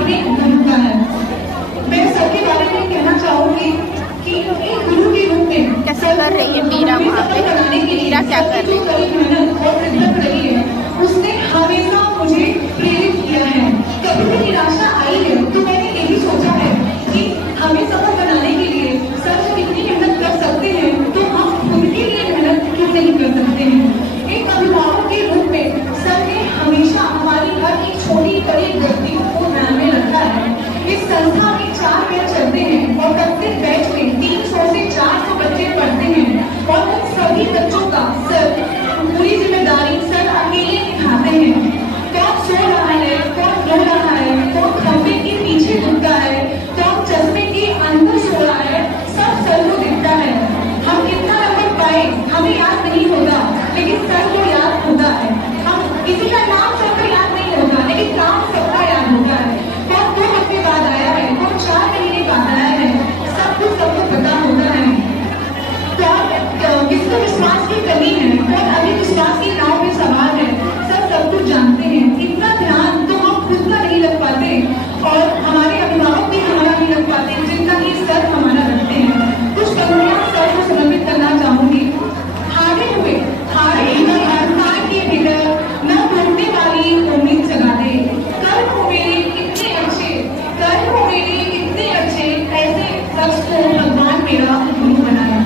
आगे गुरु का है। मैं सबके बारे में कहना चाहूंगी कि एक गुरु के रूप में कैसे कर रही है मीरा वहाँ पे? मीरा क्या कर रही है? मेहनत और शिद्दत रही है, उसने हमेशा मुझे प्रेरित किया है। कभी भी निराशा आई है तो मैंने यही सोचा है कि हमें सफल बनाने के लिए सर जब इतनी मेहनत कर सकते हैं तो हम उनके लिए मेहनत क्यों नहीं कर सकते हैं। एक अभिभावक के रूप में सर ने हमेशा हमारी हर एक छोटी बड़ी गलती को ध्यान में रखा है। इस संस्था में 4 बैच चलते हैं और प्रत्येक बैच में 300 से 400 बच्चे पढ़ते हैं और उन सभी बच्चों का सर पूरी जिम्मेदारी सर अकेले उठाते हैं। कौन सो रहा है, कौन रो रहा है, कौन खंबे के पीछे झुका है, कौन चश्मे के अंदर सो रहा है, सब सर को दिखता है। हम कितना नंबर पाए हमें याद नहीं होगा, लेकिन सर को याद होता है। हम किसी का नाम सर को याद नहीं होगा, लेकिन काम सबका याद होता है। कौन 2 हफ्ते बाद आया है, कौन 4 महीने बाद आया है, सब कुछ सबको पता होता है। कौन किसको विश्वास की कमी है, कौन अभी विश्वास की नाव में सवार है, सब कुछ जानते हैं। इतना ध्यान तो हम खुद का नहीं रख पाते और हमारे अभिभावक भी हमारा नहीं रख पाते, जिनका ये सर हमारा रखते हैं। कुछ पंक्तियां सर को समर्पित करना चाहूंगी। हारे हुए हार के भीतर न टूटने वाली उम्मीद जगा दे। कर्म हो मेरे कितने अच्छे, कर्म हो मेरे कितने अच्छे, ऐसे शख्स को भगवान मेरा गुरु बनाया।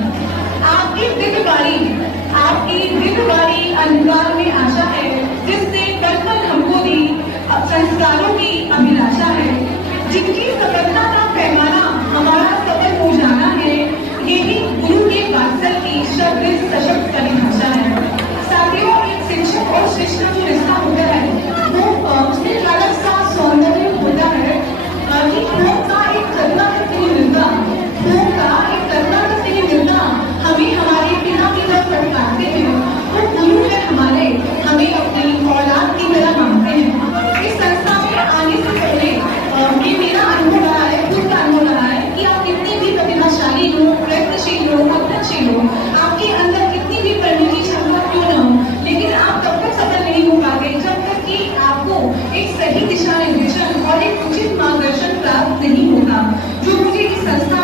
आपकी दिव्य बारी अंधकार में आशा है, जिसने पल हमको दी संस्कारों की अभिलाषा है। जिनकी सफलता का पैमाना हमारा सफल हो जाना है, यही गुरु के वात्सल्य की शब्द सशक्त परिभाषा है। साथियों, एक शिक्षक और शिष्य का जो रिश्ता होता है वो उसमें एक अलग सा सौंदर्य होता है कि फोन का एक कदमा तक नहीं मिलता, फोन का एक कदमा तक नहीं मिलता, हमें हमारे पिता की तरफ फटकारते हैं। वो गुरु है हमारे, हमें अपनी औलाद की तरह मानते हैं। इस संस्था में आने से पहले ये मेरा अनुभव रहा है, खुद का अनुभव रहा है कि आप कितनी भी प्रतिभाशाली हो, प्रयत्नशील हो, अध्ययनशील हो, आपके अंदर कितनी भी पढ़ने की क्षमता क्यों न हो, लेकिन आप तब तक सफल नहीं हो पाते जब तक कि आपको एक सही दिशा निर्देशन और एक उचित मार्गदर्शन प्राप्त नहीं होगा। जो मुझे इस संस्था